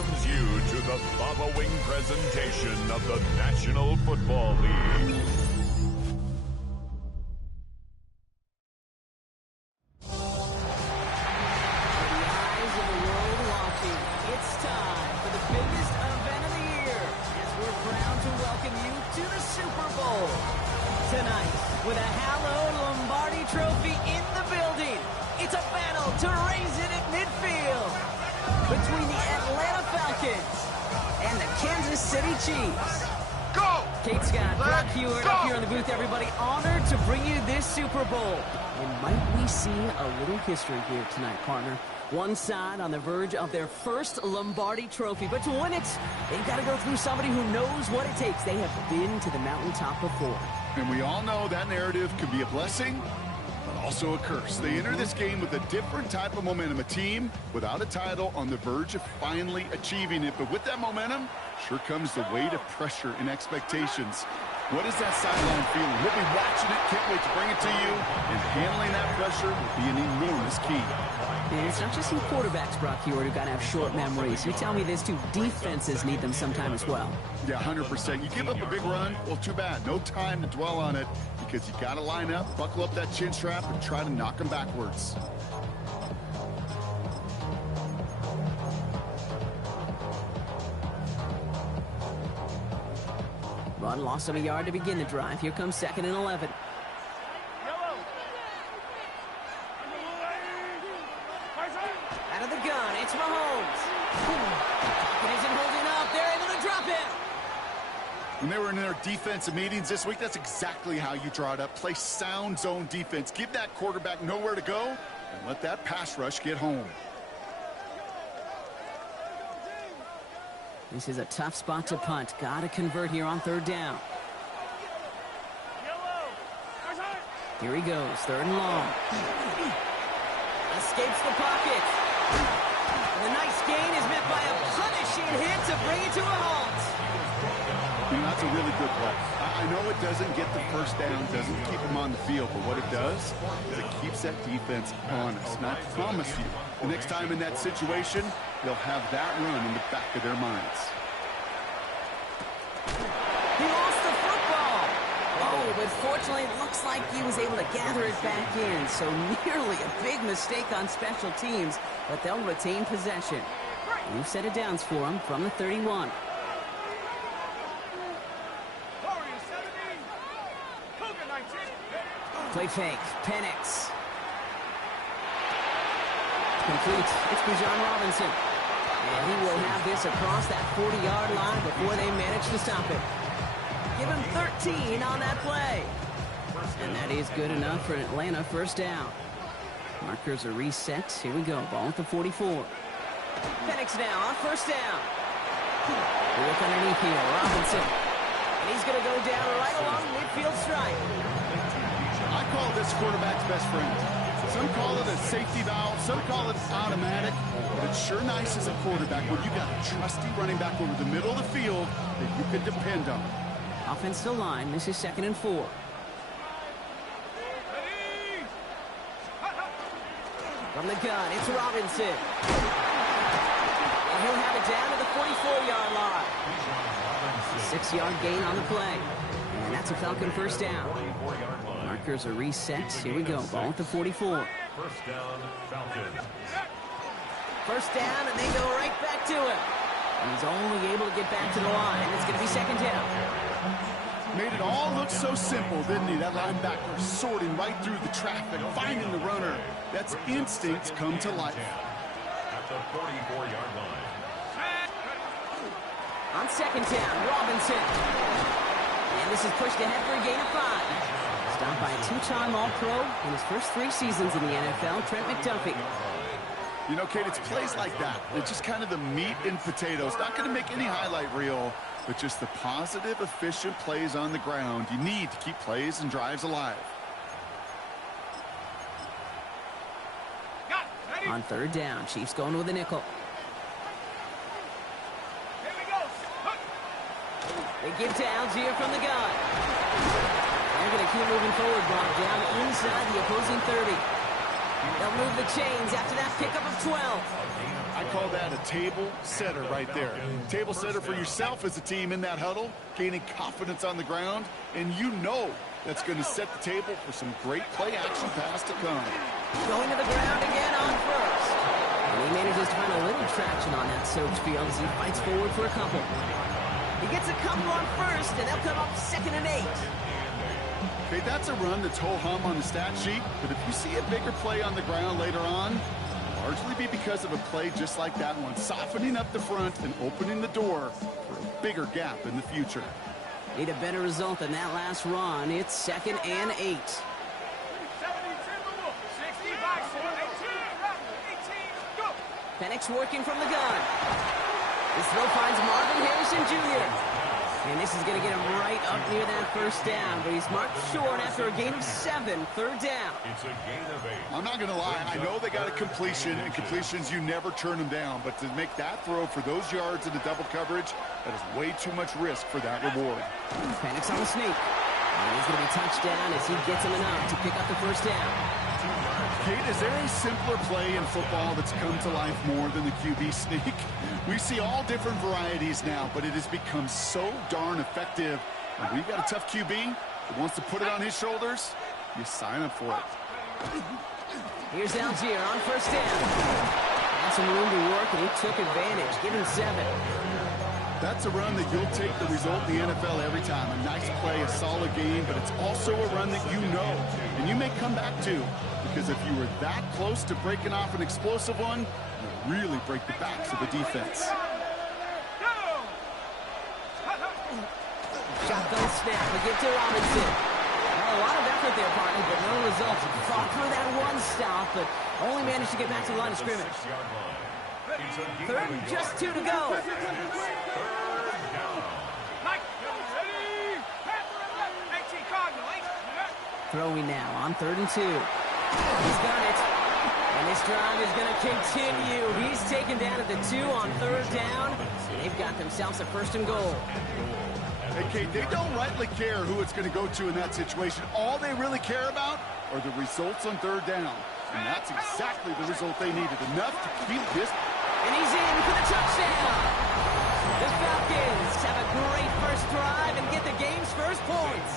welcomes you to the following presentation of the National Football League. Tonight, with a hallowed Lombardi trophy in the building, it's a battle to raise it at midfield between the Atlanta Falcons and the Kansas City Chiefs. Go! Kate Scott, Brock Hewitt up here in the booth, everybody. Honored to bring you this Super Bowl. And might we see a little history here tonight, partner? One side on the verge of their first Lombardi trophy. But to win it, they've got to go through somebody who knows what it takes. They have been to the mountaintop before. And we all know that narrative can be a blessing, but also a curse. They enter this game with a different type of momentum. A team without a title on the verge of finally achieving it. But with that momentum, sure comes the weight of pressure and expectations. What is that sideline feeling? We'll be watching it. Can't wait to bring it to you. And handling that pressure will be an enormous key. And it's not just some quarterbacks, Brock Hewitt, who got to have short memories. You tell me this too, defenses need them sometime as well. Yeah, 100%. You give up a big run, well, too bad. No time to dwell on it because you got to line up, buckle up that chin strap, and try to knock them backwards. Run lost him a yard to begin the drive. Here comes 2nd and 11. Out of the gun, it's Mahomes. It isn't holding up. They're able to drop it. When they were in their defensive meetings this week, that's exactly how you draw it up. Play sound zone defense. Give that quarterback nowhere to go and let that pass rush get home. This is a tough spot to punt. Got to convert here on 3rd down. Here he goes, 3rd and long. Escapes the pocket. And the nice gain is met by a punishing hit to bring it to a halt. You know, that's a really good play. I know it doesn't get the first down, doesn't keep them on the field, but what it does is it keeps that defense honest. And I promise you, the next time in that situation, they'll have that run in the back of their minds. He lost the football. Oh, but fortunately, it looks like he was able to gather it back in. So nearly a big mistake on special teams, but they'll retain possession. New set of downs for him from the 31. Play fake. Penix. Complete. It's Bijan Robinson. And he will have this across that 40-yard line before they manage to stop it. Give him 13 on that play. And that is good enough for an Atlanta 1st down. Markers are reset. Here we go. Ball at the 44. Penix now on 1st down. Look underneath here. Robinson. And he's going to go down right along midfield stripe. I call this quarterback's best friend. Some call it a safety valve, some call it automatic, but it's sure nice as a quarterback when you got a trusty running back over the middle of the field that you can depend on. Offensive line, this is 2nd and 4. From the gun, it's Robinson. And he'll have it down to the 44-yard line. 6-yard gain on the play. And that's a Falcon 1st down. Markers are reset. Here we go. Ball at the 44. 1st down, Falcons. 1st down, and they go right back to him. And he's only able to get back to the line. It's going to be 2nd down. Made it all look so simple, didn't he? That linebacker sorting right through the traffic, finding the runner. That's instincts come to life. At the 44-yard line. On 2nd down, Robinson. And this is pushed ahead for a gain of 5. Stopped by a 2-time All-Pro in his first 3 seasons in the NFL, Trent McDuffie. You know, Kate, it's plays like that. It's just kind of the meat and potatoes. Not going to make any highlight reel, but just the positive, efficient plays on the ground. You need to keep plays and drives alive. On 3rd down, Chiefs going with a nickel. They give to Algier from the gun. They're going to keep moving forward, Brock, down inside the opposing 30. They'll move the chains after that pickup of 12. I call that a table setter right there. Table setter for yourself as a team in that huddle, gaining confidence on the ground, and you know that's going to set the table for some great play action pass to come. Going to the ground again on first. And he manages to find a little traction on that soaked field as he fights forward for a couple. He gets a couple on first, and they'll come up 2nd and 8. Okay, that's a run that's ho-hum on the stat sheet, but if you see a bigger play on the ground later on, it'll largely be because of a play just like that one, softening up the front and opening the door for a bigger gap in the future. Need a better result than that last run. It's 2nd and 8. Penix working from the gun. This throw finds Marvin Harrison Jr. And this is going to get him right up near that first down, but he's marked short after a gain of 7, 3rd down. It's a gain of 8. I'm not going to lie. I know they got a completion, and completions, you never turn them down. But to make that throw for those yards in the double coverage, that is way too much risk for that reward. Penix on the sneak. And he's going to be touchdown as he gets him enough to pick up the first down. Kate, is there a simpler play in football that's come to life more than the QB sneak? We see all different varieties now, but it has become so darn effective. When we've got a tough QB that wants to put it on his shoulders, you sign up for it. Here's Algier on first down. Had some room to work, and he took advantage. Give him 7. That's a run that you'll take the result in the NFL every time. A nice play, a solid game, but it's also a run that you know, and you may come back to, because if you were that close to breaking off an explosive one, you really break the backs of the defense. Shotgun snap, we get to Robinson. Well, a lot of effort there, partner, but no results. Fought through that one stop, but only managed to get back to the line of scrimmage. 3rd and just 2 to go. Throwing now on 3rd and 2. He's got it. And this drive is going to continue. He's taken down at the 2 on 3rd down. And they've got themselves a 1st and goal. Hey, Kate, they don't rightly care who it's going to go to in that situation. All they really care about are the results on 3rd down. And that's exactly the result they needed. Enough to keep this. And he's in for the touchdown. The Falcons have a great first drive and get the game's first points.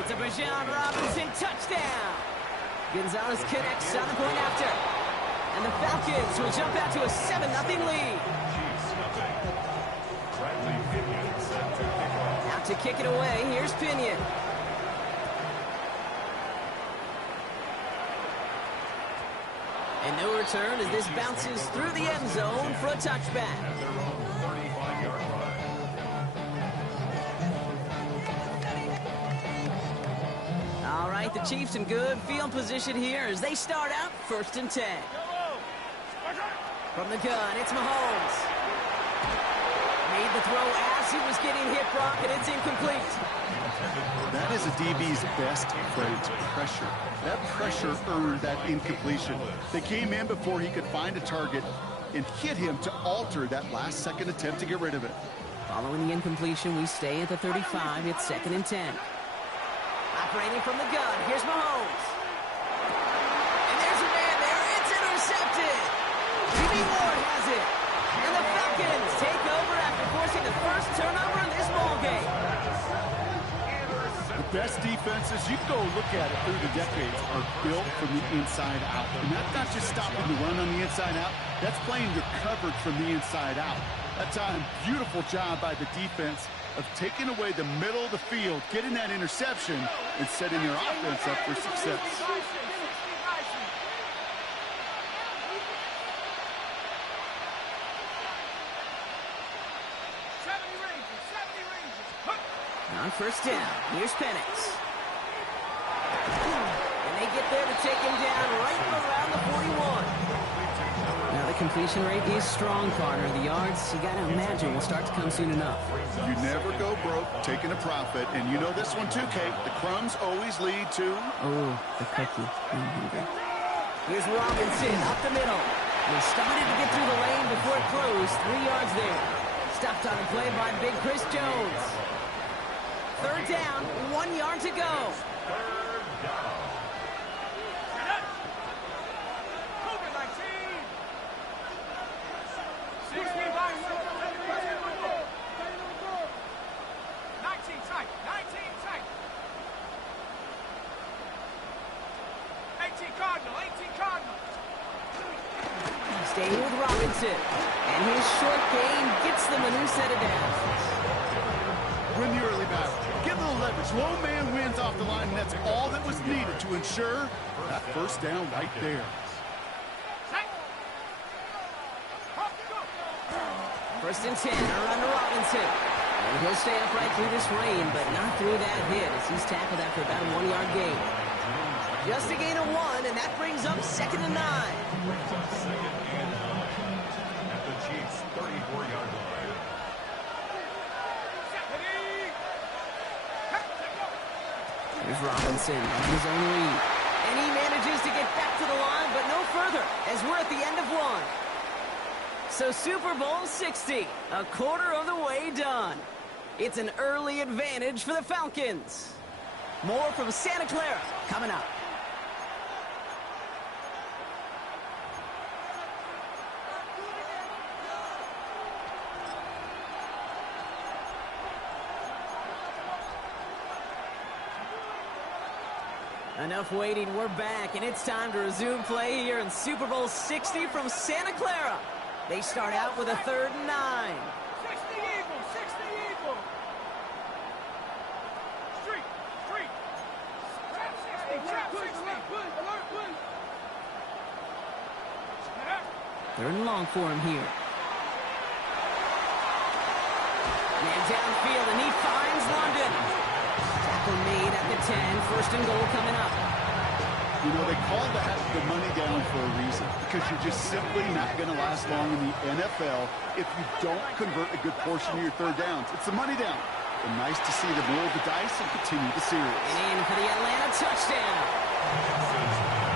It's a Bijan Robinson touchdown. Gonzalez connects on the point after. And the Falcons will jump out to a 7-0 lead. Out to kick it away, here's Pinion. And no return as this bounces through the end zone for a touchback. All right, the Chiefs in good field position here as they start out 1st and 10. From the gun, it's Mahomes. Made the throw as he was getting hit, Brock, and it's incomplete. That is a DB's best trait, pressure. That pressure earned that incompletion. They came in before he could find a target and hit him to alter that last-second attempt to get rid of it. Following the incompletion, we stay at the 35. It's 2nd and 10. Operating from the gun, here's Mahomes. And there's a man there. It's intercepted. Jimmy Ward has it. And the Falcons take over after forcing the first turnover in this ballgame. The best defenses, you can go look at it through the decades, are built from the inside out. And that's not just stopping the run on the inside out. That's playing your coverage from the inside out. That time, beautiful job by the defense of taking away the middle of the field, getting that interception, and setting their offense up for success. On first down, here's Penix. And they get there to take him down right around the 41. Now the completion rate is strong, partner. The yards, you got to imagine, will start to come soon enough. You never go broke taking a profit, and you know this one too, Kate. The crumbs always lead to... Oh, the cookie. I'm hungry. Here's Robinson up the middle. He started to get through the lane before it closed. 3 yards there. Stopped on a play by Big Chris Jones. 3rd down, 1 yard to go. Staying with Robinson. And his short gain gets them a new set of downs. Win the early battle. Get a little leverage. Low man wins off the line, and that's all that was needed to ensure that first down right there. First and 10, around to Robinson. And he'll stay upright through this rain, but not through that hit as he's tackled after about a 1-yard gain. Just a gain of 1, and that brings up 2nd and 9. At the Chiefs' 34-yard line. Here's Robinson on his own lead. And he manages to get back to the line, but no further, as we're at the end of 1. So Super Bowl 60, a quarter of the way done. It's an early advantage for the Falcons. More from Santa Clara coming up. Enough waiting, we're back, and it's time to resume play here in Super Bowl 60 from Santa Clara. They start out with a 3rd and 9. 60 Eagles, 60 Eagles. Street. Trap 60, trap 60. Alert, please. 3rd and long for him here. Man downfield, and he finds London. Tackle made at the 10, 1st and goal coming up. You know, they call that the money down for a reason, because you're just simply not going to last long in the NFL if you don't convert a good portion of your 3rd downs. It's the money down. And nice to see them roll the dice and continue the series. And in for the Atlanta touchdown.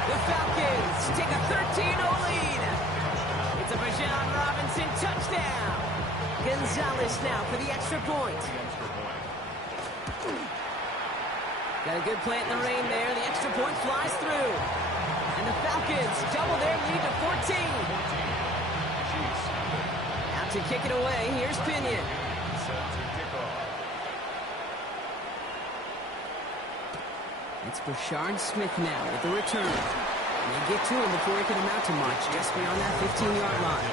The Falcons take a 13-0 lead. It's a Bijan Robinson touchdown. Gonzalez now for the extra point. Got a good play in the rain there. The extra point flies through. And the Falcons double their lead to 14. Out to kick it away. Here's Pinion. It's Brashard Smith now with the return. And they get to him before he can amount to much, just beyond that 15-yard line.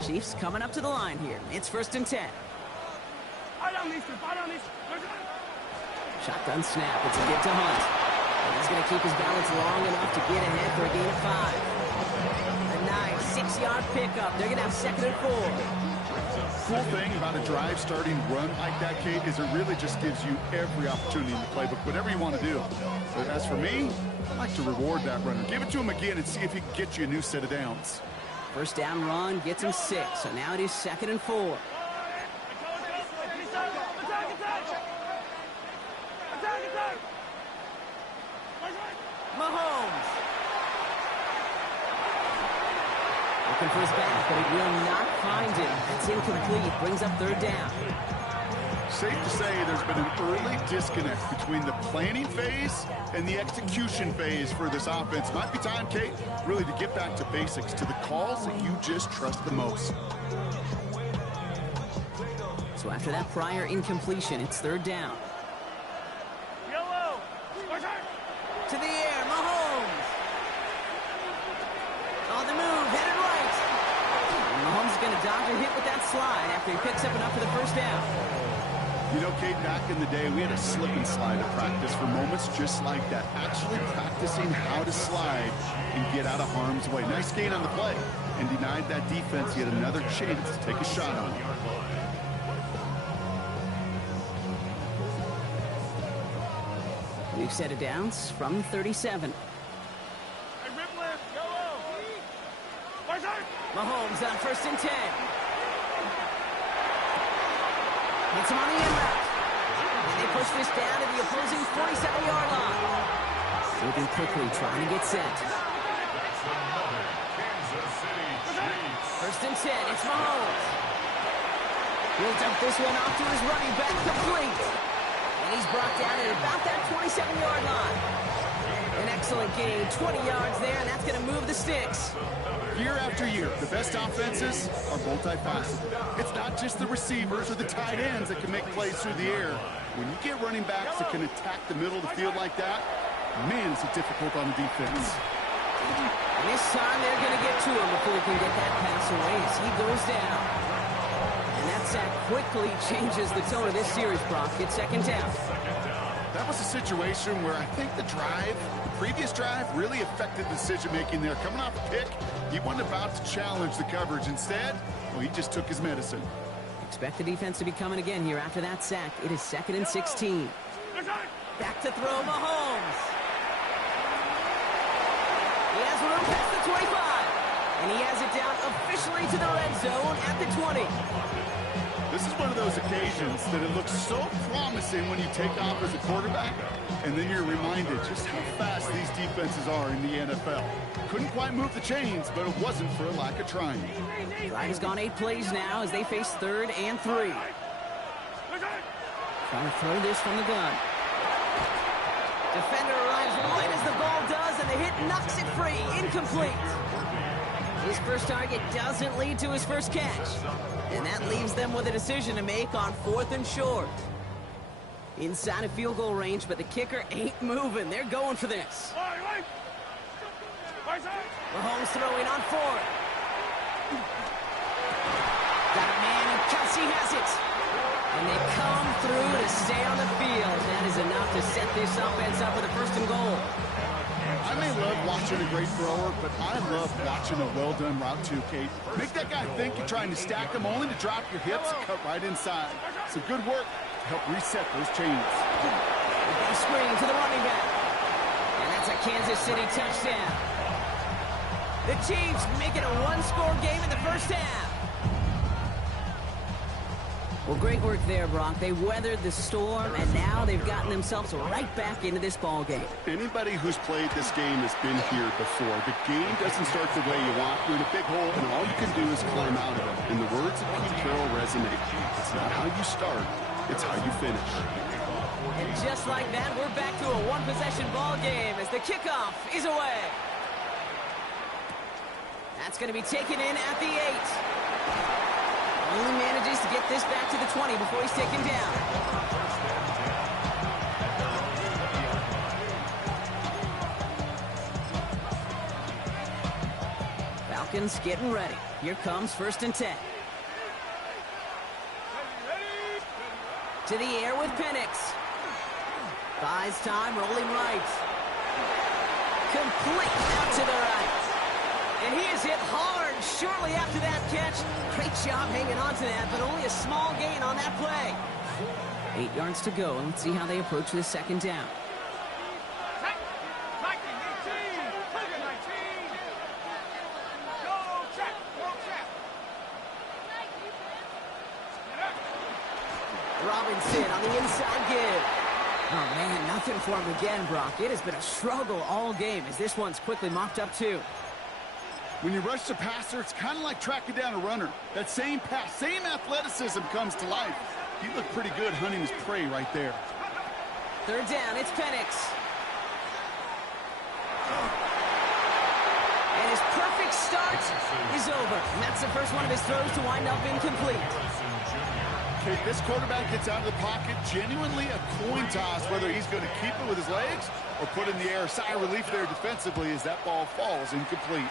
Chiefs coming up to the line here. It's 1st and 10. Shotgun snap. It's a get to Hunt. And he's going to keep his balance long enough to get ahead for a gain of 5. A nice 6-yard pickup. They're going to have 2nd and 4. Cool thing about a drive starting run like that, Kate, is it really just gives you every opportunity in the playbook, whatever you want to do. But as for me, I like to reward that runner. Give it to him again and see if he can get you a new set of downs. First down run gets him 6. So now it is 2nd and 4. Mahomes. Looking for his back, but he will not find him. It's incomplete. Brings up 3rd down. Safe to say there's been an early disconnect between the planning phase and the execution phase for this offense. Might be time, Kate, really to get back to basics, to the calls that you just trust the most. So after that prior incompletion, it's 3rd down. To the air, Mahomes. On the move, headed right. And Mahomes is going to dodge a hit with that slide after he picks up enough for the first down. You know, Kate, back in the day, we had a slip and slide at practice for moments just like that. Actually practicing how to slide and get out of harm's way. Nice gain on the play, and denied that defense yet another chance to take a shot on him. We've set it downs from 37. Mahomes on 1st and 10. Hits him on the end route. And they push this down to the opposing 47-yard line. Moving quickly, trying to get set. 1st and 10, it's Mahomes. He'll dump this one off to his running back, complete. And he's brought down at about that 27-yard line. An excellent gain, 20 yards there, and that's going to move the sticks. Year after year, the best offenses are multifaceted. It's not just the receivers or the tight ends that can make plays through the air. When you get running backs that can attack the middle of the field like that, man, is it difficult on the defense. And this time they're going to get to him before he can get that pass away as he goes down. And that sack quickly changes the tone of this series, Brock. It's second down. That was a situation where I think the previous drive, really affected decision-making there. Coming off a pick, he wasn't about to challenge the coverage. Instead, well, he just took his medicine. Expect the defense to be coming again here after that sack. It is 2nd and 16. Back to throw Mahomes. He has room past the 25. And he has it down officially to the red zone at the 20. This is one of those occasions that it looks so promising when you take off as a quarterback, and then you're reminded just how fast these defenses are in the NFL. Couldn't quite move the chains, but it wasn't for a lack of trying. Drive has gone 8 plays now as they face 3rd and 3. Trying to throw this from the gun. Defender arrives right as the ball does, and the hit knocks it free. Incomplete. His first target doesn't lead to his first catch. And that leaves them with a decision to make on 4th and short. Inside of field goal range, but the kicker ain't moving. They're going for this. Mahomes throwing on 4th. Got a man, and Kelsey has it. And they come through to stay on the field. That is enough to set this offense up with a 1st and goal. I may love watching a great thrower, but I love watching a well-done route too, Kate. Make that guy think you're trying to stack him only to drop your hips and cut right inside. Some good work to help reset those chains. Big screen to the running back. And that's a Kansas City touchdown. The Chiefs make it a 1-score game in the first half. Well, great work there, Brock. They weathered the storm, and now they've gotten themselves right back into this ball game. Anybody who's played this game has been here before. The game doesn't start the way you want. You're in a big hole, and all you can do is climb out of it. And the words of Pete Carroll resonate. It's not how you start, it's how you finish. And just like that, we're back to a 1-possession ball game as the kickoff is away. That's going to be taken in at the 8. Only manages to get this back to the 20 before he's taken down. Falcons getting ready. Here comes 1st and 10. To the air with Penix. Buys time, rolling right. Complete out to the right. And he is hit hard shortly after that catch. Great job hanging on to that, but only a small gain on that play. 8 yards to go, and let's see how they approach this 2nd down. Robinson on the inside give. Oh, man, nothing for him again, Brock. It has been a struggle all game as this one's quickly mopped up, too. When you rush the passer, it's kind of like tracking down a runner. That same pass, same athleticism comes to life. He looked pretty good hunting his prey right there. 3rd down, it's Penix. And his perfect start is over. And that's the first one of his throws to wind up incomplete. Okay, this quarterback gets out of the pocket, genuinely a coin toss, whether he's going to keep it with his legs or put in the air. Sigh of relief there defensively as that ball falls incomplete.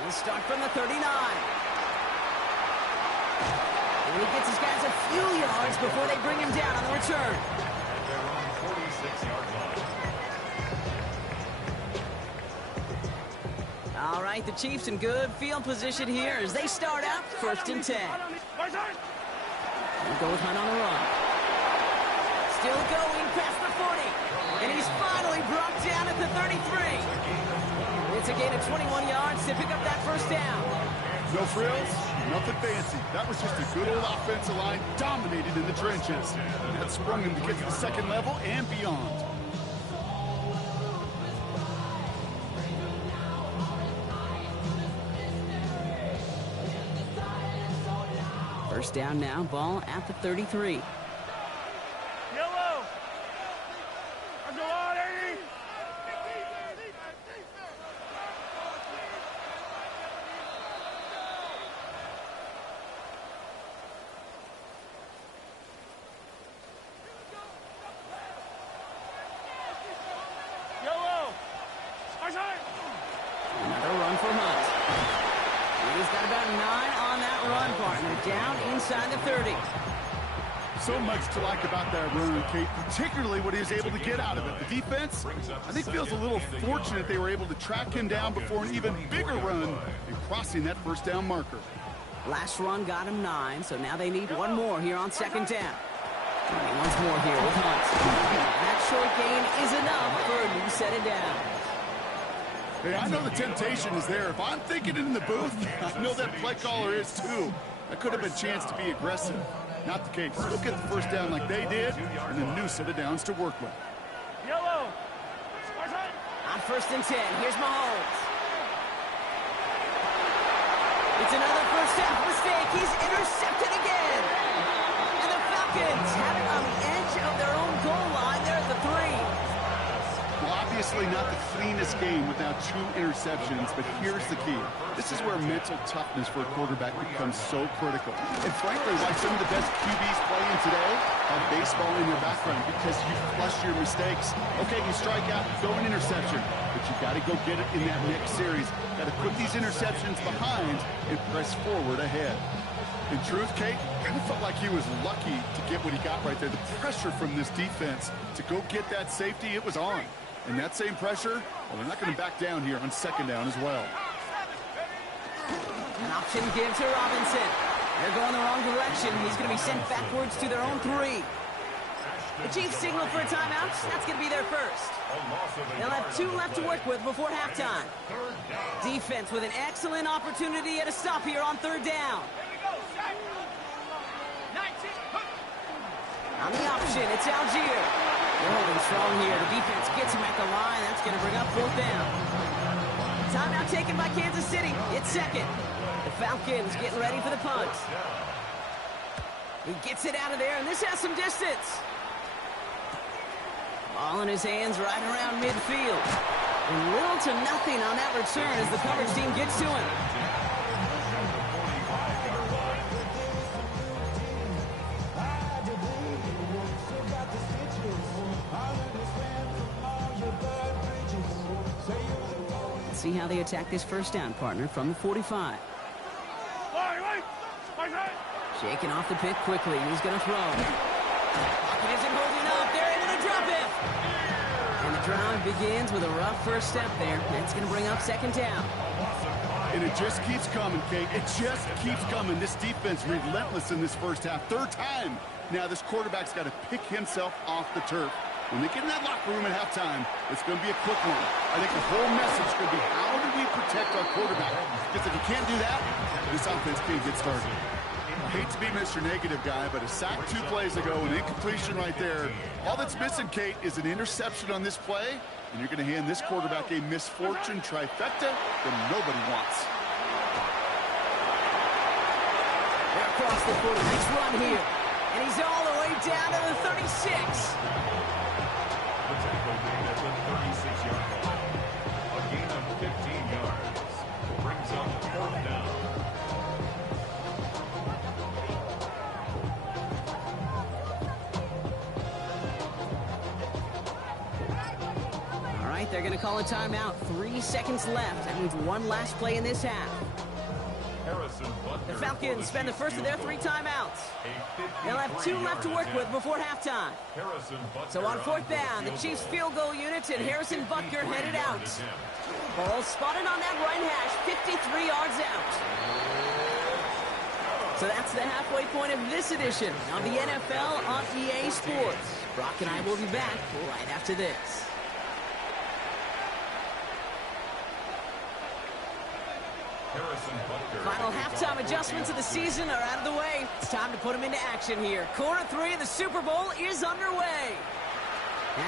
He'll start from the 39. And he gets his guys a few yards before they bring him down on the return. All right, the Chiefs in good field position here as they start out 1st and 10. He goes Hunt on the run. Still going past the 40. And he's finally brought down at the 33. It's a gain of 21 yards to pick up that 1st down. No frills, nothing fancy. That was just a good old offensive line dominated in the trenches. And that sprung him to get to the 2nd level and beyond. First down now, ball at the 33. Yellow. for Hunt. He's got about 9 on that run, partner. Down inside the 30. So much to like about that run, Kate, particularly what he was able to get out of it. The defense, I think, feels a little fortunate they were able to track him down before an even bigger run and crossing that first down marker. Last run got him 9, so now they need one more here on second down. Running once more here with Hunt. That short gain is enough for a new set of downs. Hey, I know the temptation is there. If I'm thinking it in the booth, I know that play caller is too. That could have been a chance to be aggressive. Not the case. We'll get the first down like they did, and a new set of downs to work with. Yellow. On first and 10, here's Mahomes. It's another first half mistake. He's intercepted again. And the Falcons have it on the edge of their own goal line. They're at the 3. Well, obviously not the cleanest game without 2 interceptions, but here's the key. This is where mental toughness for a quarterback becomes so critical. And frankly, why some of the best QBs playing today have baseball in their background, because you flush your mistakes. Okay, you strike out, throw an interception, but you got to go get it in that next series. Got to put these interceptions behind and press forward ahead. In truth, Kate, kind of felt like he was lucky to get what he got right there. The pressure from this defense to go get that safety, it was on. And that same pressure, well, they're not going to back down here on second down as well. An option give to Robinson. They're going the wrong direction. He's going to be sent backwards to their own 3. The Chiefs signal for a timeout. That's going to be their first. They'll have 2 left to work with before halftime. Defense with an excellent opportunity at a stop here on third down. On the option, it's Algier. They're holding strong here. The defense gets him at the line. That's going to bring up fourth down. Timeout taken by Kansas City. It's second. The Falcons getting ready for the punt. He gets it out of there, and this has some distance. Ball in his hands right around midfield. And little to nothing on that return as the coverage team gets to him. See how they attack this first down, partner, from the 45. Shaking off the pick quickly. He's going to throw. Pocket isn't holding up. They're able to drop it. And the drive begins with a rough first step there. That's going to bring up second down. And it just keeps coming, Kate. It just keeps coming. This defense relentless in this first half. Third time. Now this quarterback's got to pick himself off the turf. When they get in that locker room at halftime, it's going to be a quick one. I think the whole message could be, how do we protect our quarterback? Because if you can't do that, this offense can't get started. I hate to be Mr. Negative guy, but a sack 2 plays ago, an incompletion right there. All that's missing, Kate, is an interception on this play, and you're going to hand this quarterback a misfortune trifecta that nobody wants. They're across the 40. Nice run here. And he's all the way down to the 36. The tackle made at the 36-yard line. A gain of 15 yards. Brings up fourth down. All right, they're going to call a timeout. 3 seconds left. That means one last play in this half. The Falcons spend the first of their 3 timeouts. They'll have 2 left to work with before halftime. So on fourth down, the Chiefs field goal unit and Harrison Butker headed out. Ball spotted on that right hash, 53 yards out. So that's the halfway point of this edition of the NFL on EA Sports. Brock and I will be back right after this. Final halftime adjustments of the season are out of the way. It's time to put them into action here. Quarter 3 of the Super Bowl is underway.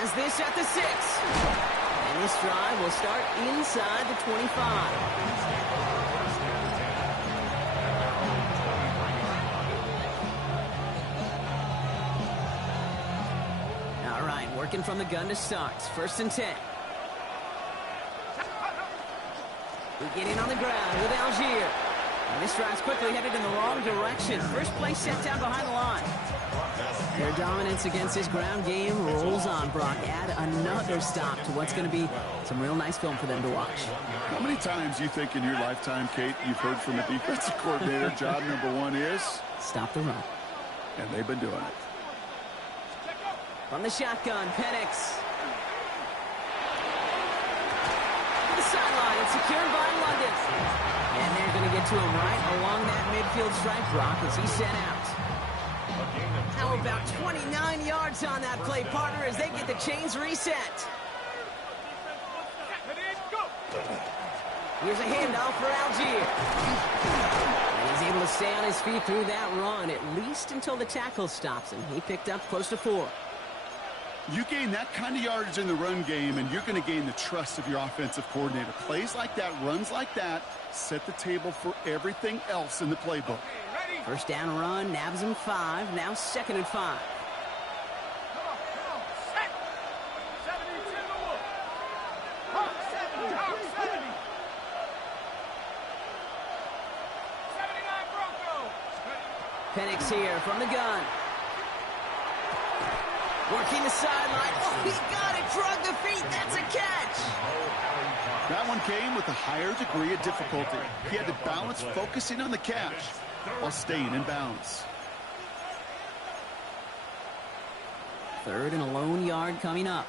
As this at the 6. And this drive will start inside the 25. All right, working from the gun to start. First and 10. We get in on the ground with Algier. And this drive's quickly headed in the wrong direction. First play set down behind the line. Their dominance against this ground game rolls on, Brock. Add another stop to what's going to be some real nice film for them to watch. How many times do you think in your lifetime, Kate, you've heard from a defensive coordinator, job number one is? Stop the run. And they've been doing it. From the shotgun, Penix. To the sideline, it's secured by London. And they're going to get to him right along that midfield stripe, Brock, as he's sent out. Now about 29 yards on that play, partner, as they get the chains reset. Here's a handoff for Algier. And he's able to stay on his feet through that run, at least until the tackle stops him. He picked up close to 4. You gain that kind of yardage in the run game, and you're going to gain the trust of your offensive coordinator. Plays like that, runs like that, set the table for everything else in the playbook. First down run, nabs him 5. Now 2nd and 5. Come on, set. 70 to the wall. 70, 70. 79 Broncos. Penix here from the gun. Working the sideline. Oh, he got it. Drug the feet. That's a catch. That one came with a higher degree of difficulty. He had to balance focusing on the catch while staying in bounds. 3rd and a lone yard coming up.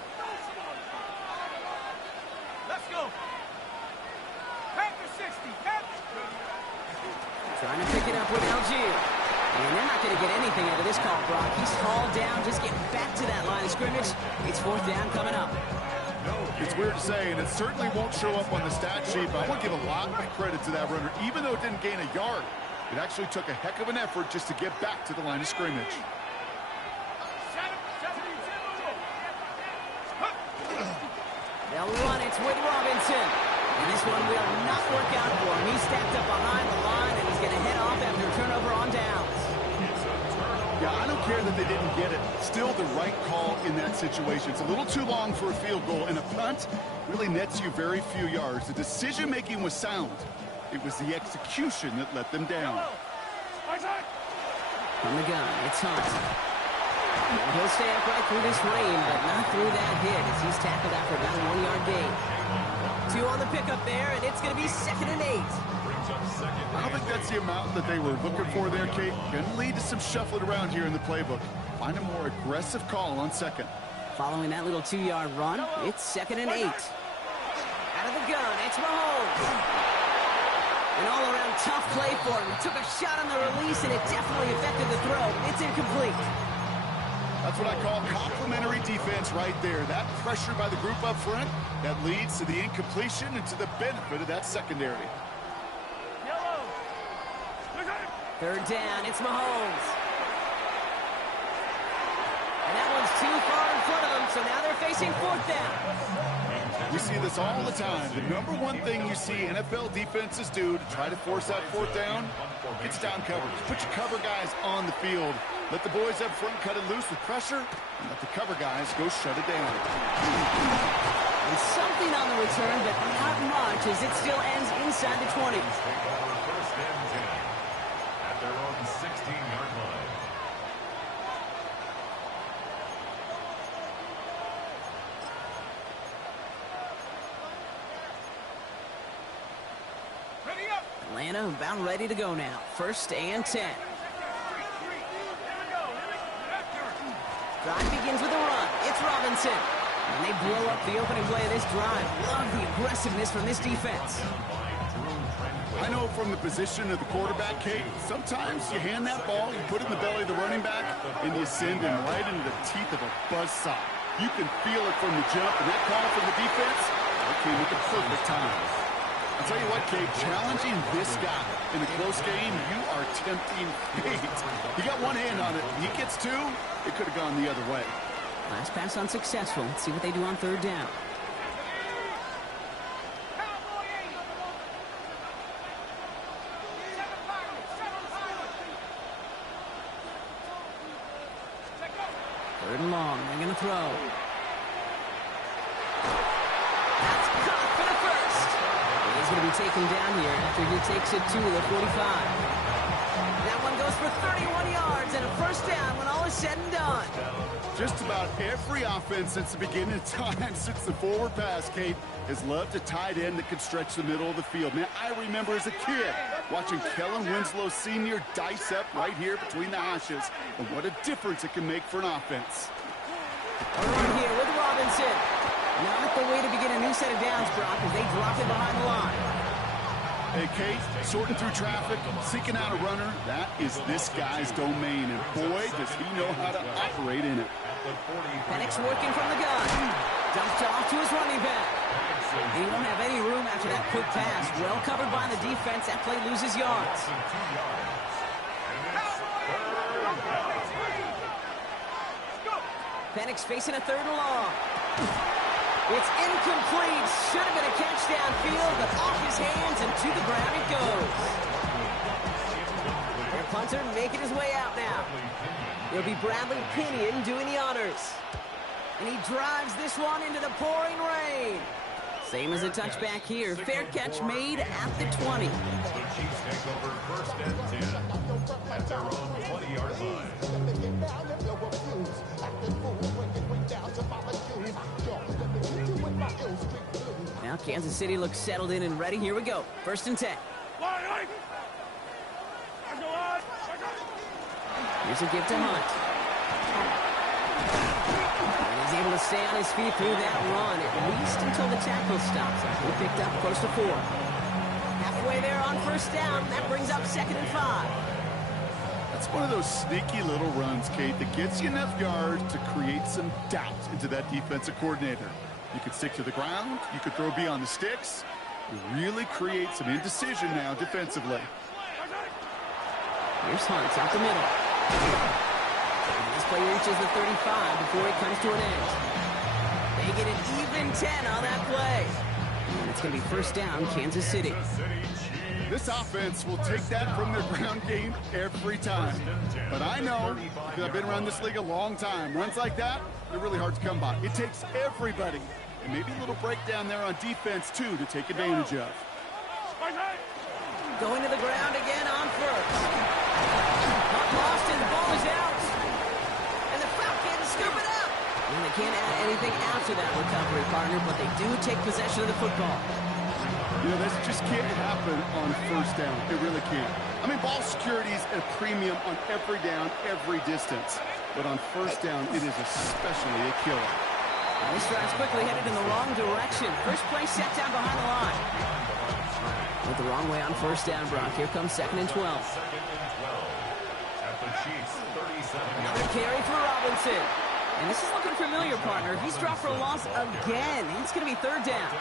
Let's go. Back to 60. Back. Trying to pick it up with Algier. And they're not going to get anything out of this call, Brock. He's hauled down, just getting back to that line of scrimmage. It's 4th down coming up. It's weird to say, and it certainly won't show up on the stat sheet, but I want to give a lot of credit to that runner. Even though it didn't gain a yard, it actually took a heck of an effort just to get back to the line of scrimmage. They'll run it with Robinson. And this one will not work out for him. He's stacked up behind the line, and he's going to head off after a turnover on downs. Yeah, I don't care that they didn't get it. Still the right call in that situation. It's a little too long for a field goal, and a punt really nets you very few yards. The decision-making was sound. It was the execution that let them down. From the gun, it's Hunt. And he'll stay up right through this rain, but not through that hit as he's tackled after about a 1-yard gain. 2 on the pickup there, and it's going to be 2nd and 8. I don't think that's the amount that they were looking for there, Kate. Going to lead to some shuffling around here in the playbook. Find a more aggressive call on 2nd. Following that little 2-yard run, it's 2nd and 8. Out of the gun, it's Mahomes. An all-around tough play for him. He took a shot on the release, and it definitely affected the throw. It's incomplete. That's what I call complementary defense right there. That pressure by the group up front, that leads to the incompletion and to the benefit of that secondary. 3rd down, it's Mahomes. And that one's too far in front of them, so now they're facing 4th down. We see this all the time. The number one thing you see NFL defenses do to try to force that 4th down, gets down coverage. Put your cover guys on the field. Let the boys up front cut it loose with pressure, and let the cover guys go shut it down. And something on the return, but not much, as it still ends inside the 20. First and 10 at their own 16-yard line. Ready up. Atlanta about ready to go now. 1st and 10. Drive begins with a run. It's Robinson. And they blow up the opening play of this drive. Love the aggressiveness from this defense. I know from the position of the quarterback, Kate, sometimes you hand that ball, you put it in the belly of the running back, and you send him right into the teeth of a buzzsaw. You can feel it from the jump, and that call from the defense, it came at the perfect time. I'll tell you what, Kate, challenging this guy in a close game, you are tempting fate. He got one hand on it. He gets 2, it could have gone the other way. Last pass unsuccessful. Let's see what they do on 3rd down. Third and long. They're going to throw. That's caught for the first. He's going to be take him down here after he takes it to the 45. That one goes for 31 yards and a first down when all is said and done. Just about every offense since the beginning of time, since the forward pass, Kate, has loved a tight end that could stretch the middle of the field. Man, I remember as a kid watching Kellen Winslow Sr. dice up right here between the hashes, and what a difference it can make for an offense. A run here with Robinson. Not the way to begin a new set of downs, Brock, as they drop it behind the line. Hey, Kate, sorting through traffic, seeking out a runner, that is this guy's domain, and boy, does he know how to operate in it. Penix working from the gun. Dumped off to his running back. He won't have any room after that quick pass. Well covered by the defense. That play loses yards. Penix facing a third and long. It's incomplete. Should have been a catch downfield, but off his hands and to the ground it goes. Their punter making his way out now. It'll be Bradley Pinion doing the honors. And he drives this one into the pouring rain. Same as a touchback here. Fair catch made at the 20. The Chiefs take over first and 10 at their own 20-yard line. Now Kansas City looks settled in and ready. Here we go. First and 10. Here's a give to Hunt. And he's able to stay on his feet through that run, at least until the tackle stops. He picked up close to 4. Halfway there on first down. That brings up 2nd and 5. That's one of those sneaky little runs, Kate, that gets you enough yards to create some doubt into that defensive coordinator. You could stick to the ground. You could throw beyond the sticks. You really create some indecision now defensively. Here's Hunt out the middle. And this play reaches the 35 before it comes to an end. They get an even 10 on that play. And it's going to be first down, Kansas City. This offense will take that from their ground game every time. But I know, because I've been around this league a long time, runs like that, they're really hard to come by. It takes everybody. And maybe a little breakdown there on defense, too, to take advantage of. Going to the ground again on first. Lost and the ball is out. And the Falcons scoop it up. And they can't add anything after that recovery, partner, but they do take possession of the football. You know, this just can't happen on first down. It really can't. I mean, ball security is a premium on every down, every distance. But on first down, it is especially a killer. This drive's quickly headed in the wrong direction. First play set down behind the line. Went the wrong way on first down, Brock. Here comes 2nd and 12. At the Chiefs, 37 Another carry for Robinson. And this is looking familiar, partner. He's dropped for a loss again. It's going to be third down.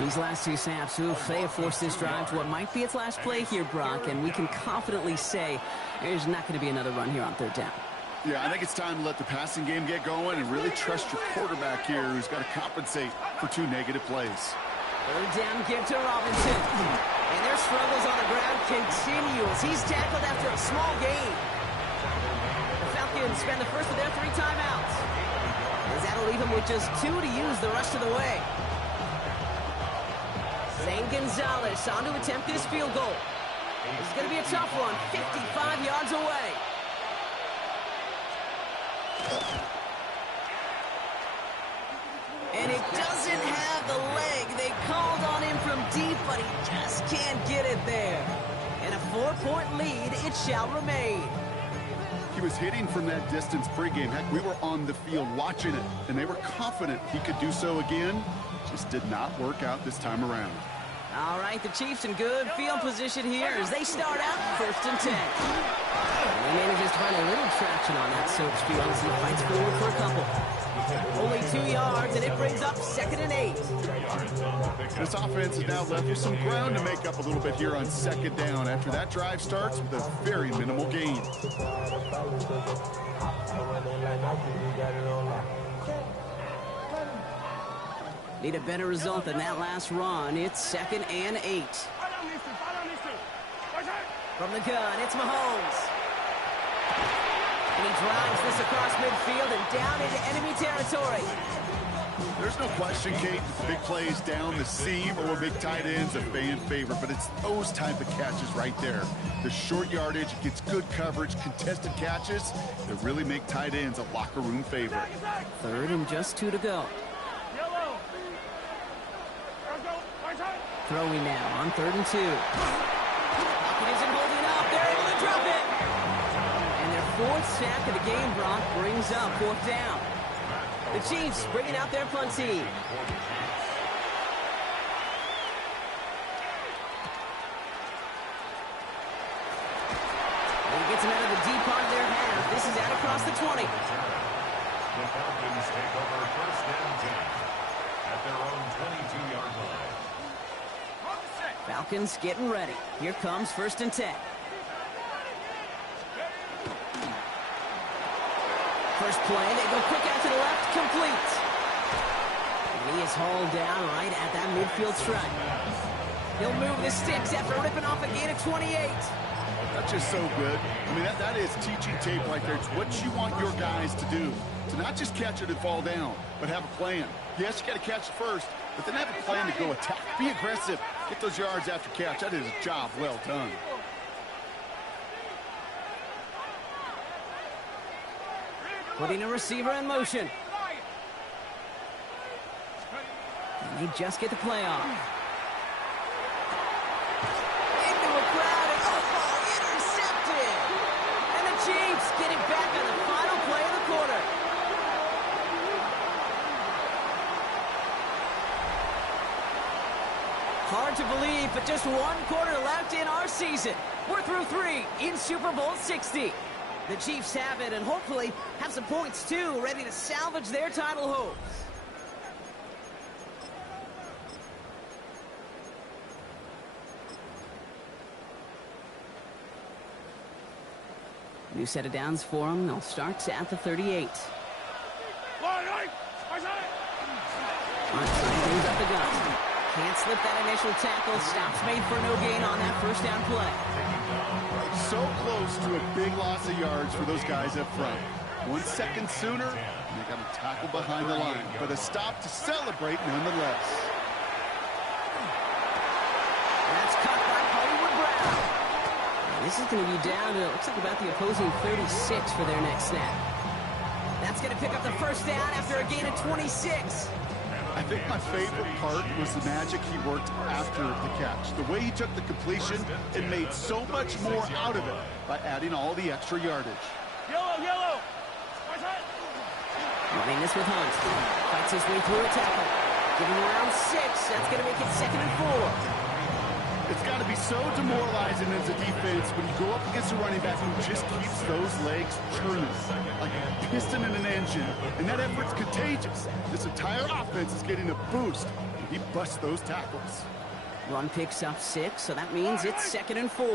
These last 2 snaps, they have forced this drive to what might be its last play here, Brock. And we can confidently say there's not going to be another run here on third down. Yeah, I think it's time to let the passing game get going and really trust your quarterback here, who's got to compensate for 2 negative plays. Third down give to Robinson. And their struggles on the ground continues. He's tackled after a small gain. The Falcons spend the first of their 3 timeouts. As that'll leave him with just 2 to use the rest of the way. Zane Gonzalez on to attempt this field goal. This is going to be a tough one, 55 yards away. And it doesn't have the leg. They called on him from deep, but he just can't get it there. And a 4-point lead, it shall remain. He was hitting from that distance pregame. Heck, we were on the field watching it, and they were confident he could do so again. Just did not work out this time around. All right, the Chiefs in good field position here as they start out first and 10. And he manages to find a little traction on that soap speed as he fights forward for a couple. Only 2 yards, and it brings up 2nd and 8. This offense is now left with some ground to make up a little bit here on 2nd down after that drive starts with a very minimal gain. Need a better result than that last run. It's 2nd and 8. From the gun, it's Mahomes. And he drives this across midfield and down into enemy territory. There's no question, Kate, that big plays down the seam or big tight ends a fan favorite, but it's those type of catches right there. The short yardage, gets good coverage, contested catches that really make tight ends a locker room favorite. 3rd and just 2 to go. Throwing now on 3rd and 2. It isn't holding up. They're able to drop it. And their 4th sack of the game, Brock, brings up 4th down. The Chiefs bringing out their punt team. He gets him out of the deep part of their half. This is out across the 20. The Falcons take over 1st and 10 at their own 22-yard line. Falcons getting ready. Here comes 1st and 10. First play, they go quick out to the left, complete. And he is hauled down right at that midfield stripe. He'll move the sticks after ripping off a gain of 28. That's just so good. I mean, that is teaching tape right there. It's what you want your guys to do. To not just catch it and fall down, but have a plan. Yes, you got to catch it first, but then have a plan to go attack. Be aggressive. Get those yards after catch. That is a job well done. Putting a receiver in motion. And they just get the play off. Into a crowd and intercepted. And the Chiefs get it back on the final play of the quarter. Hard to believe, but just 1 quarter left in our season. We're through 3 in Super Bowl 60. The Chiefs have it and hopefully have some points too, ready to salvage their title hopes. New set of downs for them. They'll start at the 38. Hunt brings up the gun. Can't slip that initial tackle. Stops made for no gain on that 1st down play. So close to a big loss of yards for those guys up front. 1 second sooner, and they got a tackle behind the line. But a stop to celebrate nonetheless. That's caught by Hollywood Brown. This is going to be down to, it looks like about the opposing 36 for their next snap. That's going to pick up the 1st down after a gain of 26. I think my favorite part was the magic he worked after the catch. The way he took the completion and made so much more out of it by adding all the extra yardage. Yellow. Running this with Hunt. Fights his way through a tackle. Giving around 6. That's going to make it 2nd and 4. It's got to be so demoralizing as a defense when you go up against a running back who just keeps those legs churning, like a piston in an engine, and that effort's contagious. This entire offense is getting a boost, and he busts those tackles. Run picks up 6, so that means it's 2nd and 4.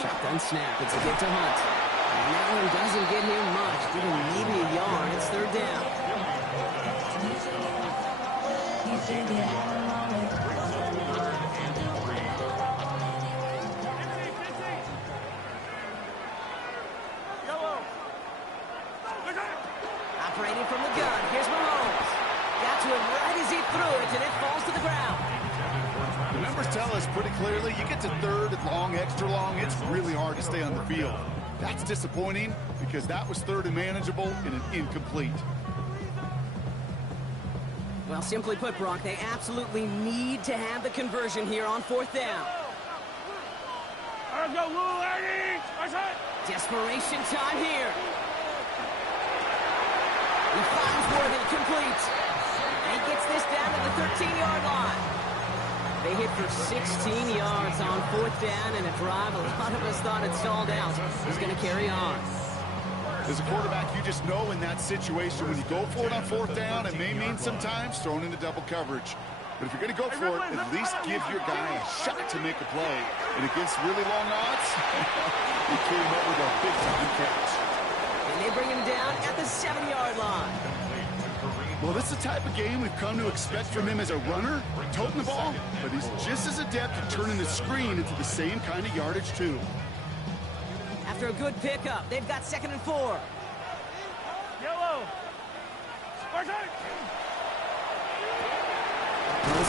Shotgun snap. It's a get to Hunt. And that one doesn't get him much. Give him maybe a yard. It's 3rd down. Operating from the gun. Here's Mahomes. Got to him right as he threw it, and it falls to the ground. The numbers tell us pretty clearly, you get to 3rd and long, extra long, it's really hard to stay on the field. That's disappointing because that was 3rd and manageable and an incomplete. Well, simply put, Brock, they absolutely need to have the conversion here on 4th down. Desperation time here. He finds Worthy, complete. And he gets this down to the 13-yard line. They hit for 16 yards on 4th down and a drive a lot of us thought had stalled out. He's going to carry on. As a quarterback, you just know in that situation when you go for it on 4th down, it may mean sometimes thrown into double coverage. But if you're going to go for it, at least give your guy a shot to make a play. And against really long odds, he came up with a big-time catch. And they bring him down at the 7-yard line. Well, this is the type of game we've come to expect from him as a runner, toting the ball, but he's just as adept at turning the screen into the same kind of yardage, too. After a good pickup, they've got 2nd and 4. Yellow. Goes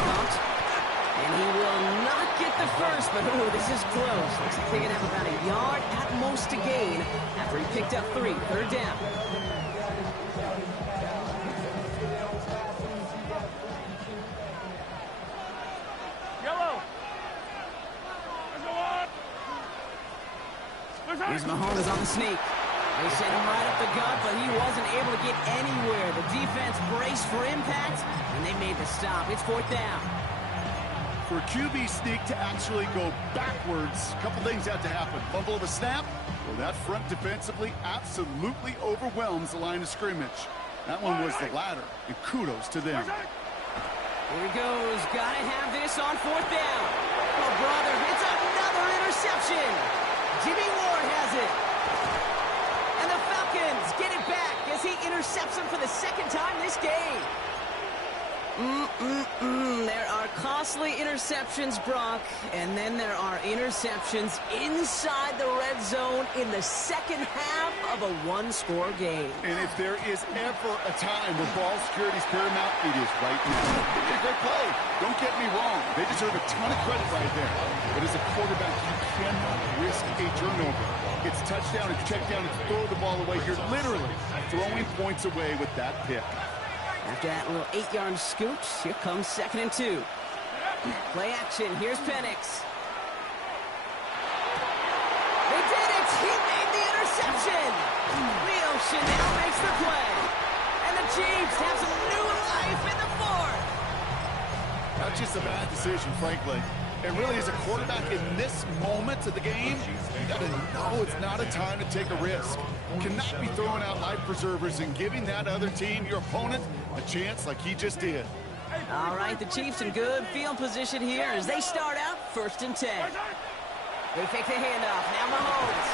caught. And he will not get the first, but ooh, this is close. Looks like they're going to have about a yard at most to gain after he picked up 3. Third down. Here's Mahomes on the sneak. They sent him right up the gut, but he wasn't able to get anywhere. The defense braced for impact, and they made the stop. It's 4th down. For a QB sneak to actually go backwards, a couple things have to happen. Fumble of a snap, or that front defensively absolutely overwhelms the line of scrimmage. That one was the latter, and kudos to them. Here he goes. Gotta have this on 4th down. Oh, brother, it's another interception. Jimmy Ward has it. And the Falcons get it back as he intercepts him for the 2nd time this game. There are costly interceptions, Brock, and then there are interceptions inside the red zone in the 2nd half of a 1-score game. And if there is ever a time where ball security is paramount, it is right now. They did a great play. Don't get me wrong. They deserve a ton of credit right there. But as a quarterback, you cannot risk a turnover. It's touchdown, it's check down, it's throw the ball away. You're literally throwing points away with that pick. After that little 8-yard scoot, here comes 2nd and 2. Play action. Here's Penix. They did it. He made the interception. Leo Chanel makes the play. And the Chiefs have some new life in the 4th. Not just a bad decision, frankly. And really, as a quarterback in this moment of the game, you got to know it's not a time to take a risk. Cannot be throwing out life preservers and giving that other team, your opponent, a chance like he just did. All right, the Chiefs in good field position here as they start out 1st and 10. They fake the handoff. Now Mahomes.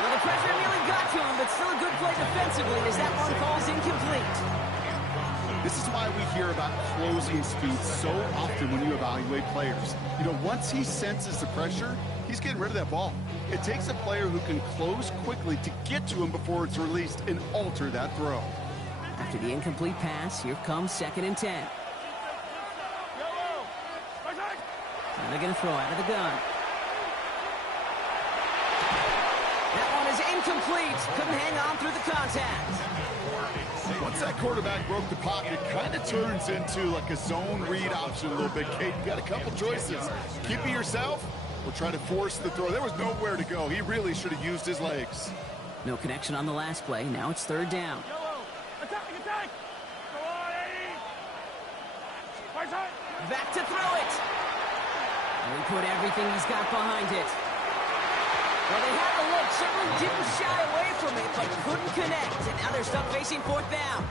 Well, the pressure nearly got to him, but still a good play defensively as that one falls incomplete. This is why we hear about closing speed so often when you evaluate players. You know, once he senses the pressure, he's getting rid of that ball. It takes a player who can close quickly to get to him before it's released and alter that throw. After the incomplete pass, here comes 2nd and 10. Now they're going to throw out of the gun. That one is incomplete. Couldn't hang on through the contact. Once that quarterback broke the pocket, it kind of turns into like a zone read option a little bit, Kate. You got a couple choices. Keep it yourself or try to force the throw. There was nowhere to go. He really should have used his legs. No connection on the last play. Now it's 3rd down. Back to throw it. And he put everything he's got behind it. Well, they had the look, certainly didn't shy away from it, but couldn't connect. And now they're stuck facing 4th down.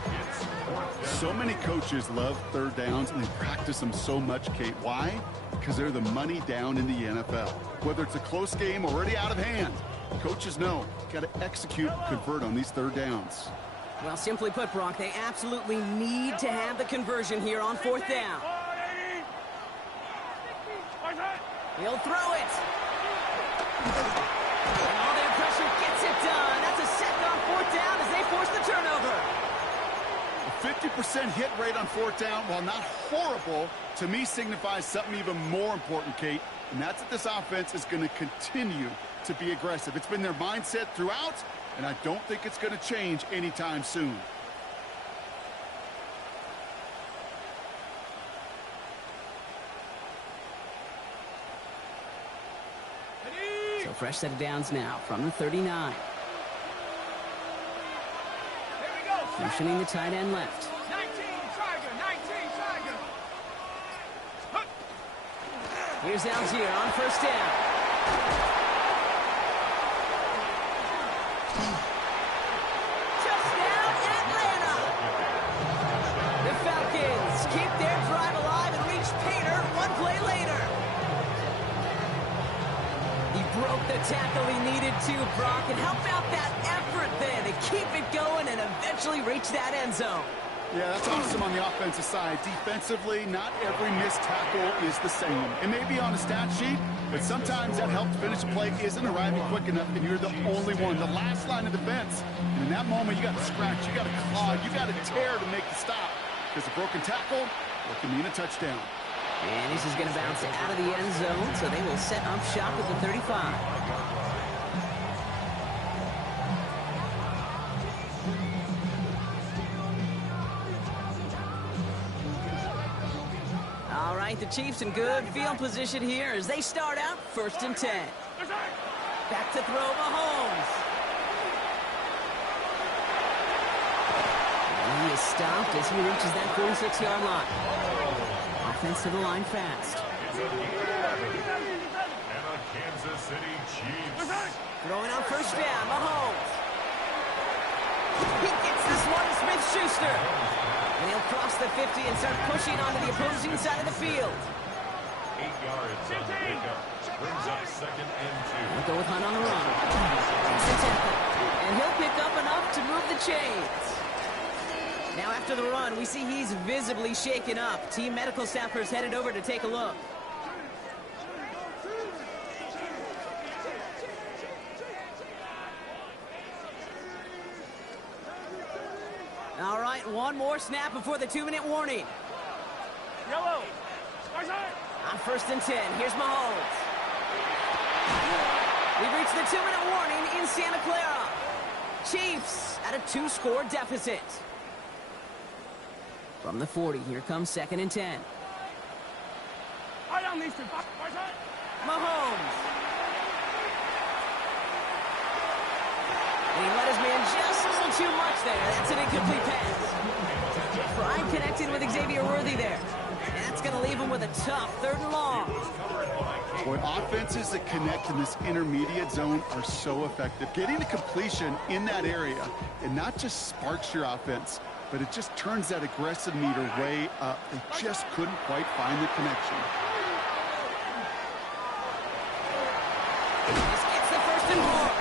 So many coaches love 3rd downs, and they practice them so much, Kate. Why? Because they're the money down in the NFL. Whether it's a close game already out of hand, coaches know got to execute, convert on these 3rd downs. Well, simply put, Brock, they absolutely need to have the conversion here on 4th down. He'll throw it. And all their pressure gets it done. That's a second on 4th down as they force the turnover. A 50% hit rate on 4th down, while not horrible, to me signifies something even more important, Kate, and that's that this offense is going to continue to be aggressive. It's been their mindset throughout, and I don't think it's going to change anytime soon. So fresh set of downs now from the 39. Motioning the tight end left. 19 Tiger, 19 Tiger. Here's Algier on 1st down. Touchdown, Atlanta! The Falcons keep their drive alive and reach Pater 1 play later. He broke the tackle he needed to, Brock, and how about that effort there to keep it going and eventually reach that end zone? Yeah, that's awesome on the offensive side. Defensively, not every missed tackle is the same. It may be on a stat sheet, but sometimes that help to finish a play isn't arriving quick enough, and you're the only one. The last line of defense. And in that moment, you got to scratch, you got to claw, you got to tear to make the stop. Because a broken tackle, it can mean a touchdown. And this is going to bounce out of the end zone, so they will set up shop at the 35. All right, the Chiefs in good field position here as they start out 1st and 10. Back to throw Mahomes. And he is stopped as he reaches that 46-yard line. Offense to the line fast. It's a and a Kansas City Chiefs. Throwing on 1st down, Mahomes. He gets this one to Smith-Schuster. And he'll cross the 50 and start pushing onto the opposing side of the field. 8 yards on the pickup. Brings up 2nd and 2. We'll go with Hunt on the run. It's a tackle. And he'll pick up enough to move the chains. Now after the run, we see he's visibly shaken up. Team medical staffers headed over to take a look. All right, one more snap before the 2-minute warning. Yellow. On 1st and 10, here's Mahomes. We've reached the 2-minute warning in Santa Clara. Chiefs at a 2-score deficit. From the 40, here comes 2nd and 10. Mahomes. And he let his man just a little too much there. That's an incomplete pass. Pride connected with Xavier Worthy there. And that's going to leave him with a tough 3rd and long. Boy, offenses that connect in this intermediate zone are so effective. Getting the completion in that area, it not just sparks your offense, but it just turns that aggressive meter way up. They just couldn't quite find the connection. This gets the 1st and 4.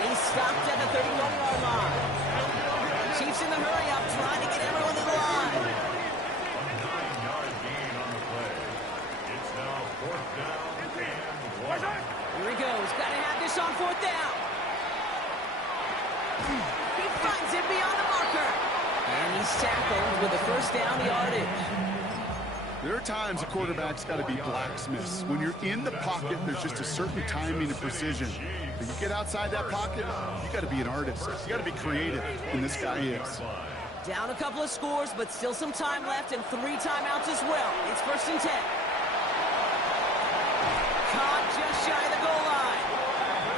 And he's stopped at the 31-yard line. Chiefs in the hurry-up, trying to get everyone to the line. A 9-yard gain on the play. It's now 4th down and 1. Here he goes. Got to have this on 4th down. He finds it beyond the marker. And he's tackled with the 1st down yardage. There are times a quarterback's got to be blacksmiths. When you're in the pocket, there's just a certain timing and precision. When you get outside that pocket, you got to be an artist. You got to be creative, and this guy is. Down a couple of scores, but still some time left and 3 timeouts as well. It's 1st and 10. Caught just shy of the goal line.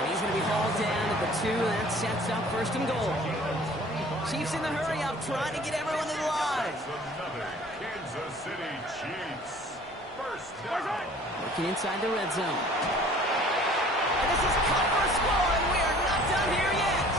And he's going to be hauled down at the 2, and that sets up 1st and goal. Chiefs in the hurry-up, trying to get everyone to the line. Another Kansas City Chiefs. 1st down. Working inside the red zone. And this is cut for a score, and we are not done here yet.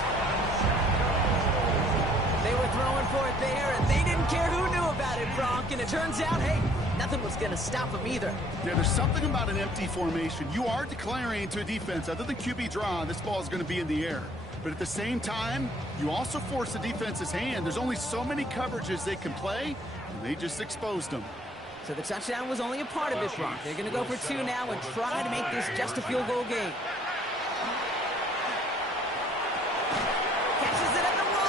They were throwing for it there, and they didn't care who knew about it, Bronk. And it turns out, hey, nothing was going to stop them either. Yeah, there's something about an empty formation. You are declaring to a defense, other than QB draw, this ball is going to be in the air. But at the same time, you also force the defense's hand. There's only so many coverages they can play, and they just exposed them. So the touchdown was only a part of it, Bronk. They're going to go for 2 now and try to make this just a field goal game. Catches it at the 1.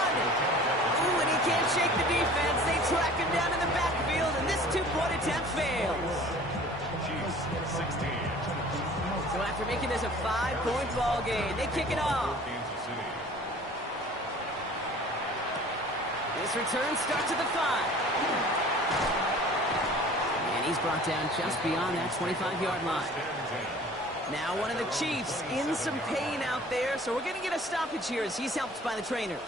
Ooh, and he can't shake the defense. They track him down in the backfield, and this 2-point attempt fails. Chiefs 16. So after making this a 5-point ball game, they kick it off. Kansas City. This return starts at the 5. And he's brought down just beyond that 25-yard line. Now one of the Chiefs in some pain out there, so we're going to get a stoppage here as he's helped by the trainers.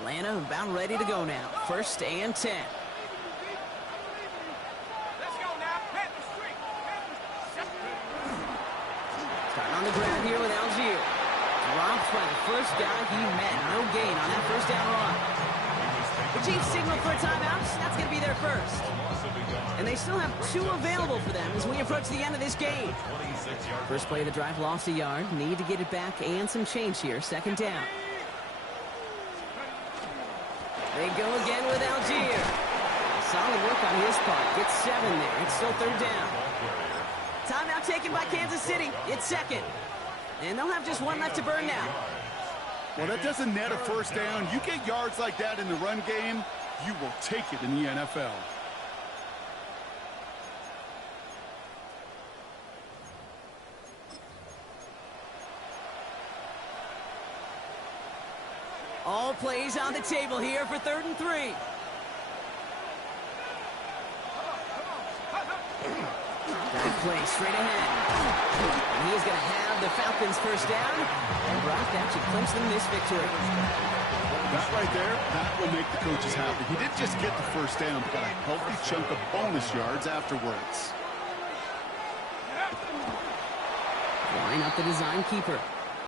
Atlanta about ready to go now. 1st and 10. Let's go now. Hit the street. Starting on the ground here with Algier. Dropped by the 1st guy he met. No gain on that 1st down run. He was The Chiefs signal for a timeout. That's going to be their first. And they still have 2 available for them as we approach the end of this game. First play of the drive, lost a yard. Need to get it back and some change here. Second down. They go again with Algier. Solid work on his part. Gets 7 there. It's still third down. Timeout taken by Kansas City. It's second. And they'll have just 1 left to burn now. Well, that doesn't net a first down. You get yards like that in the run game, you will take it in the NFL. All plays on the table here for 3rd and 3. That play straight ahead. And he is going to have the Falcons first down. And Brock, that should clinch them this victory. That right there, that will make the coaches happy. He didn't just get the first down, but got a healthy chunk of bonus yards afterwards. Line up the design keeper.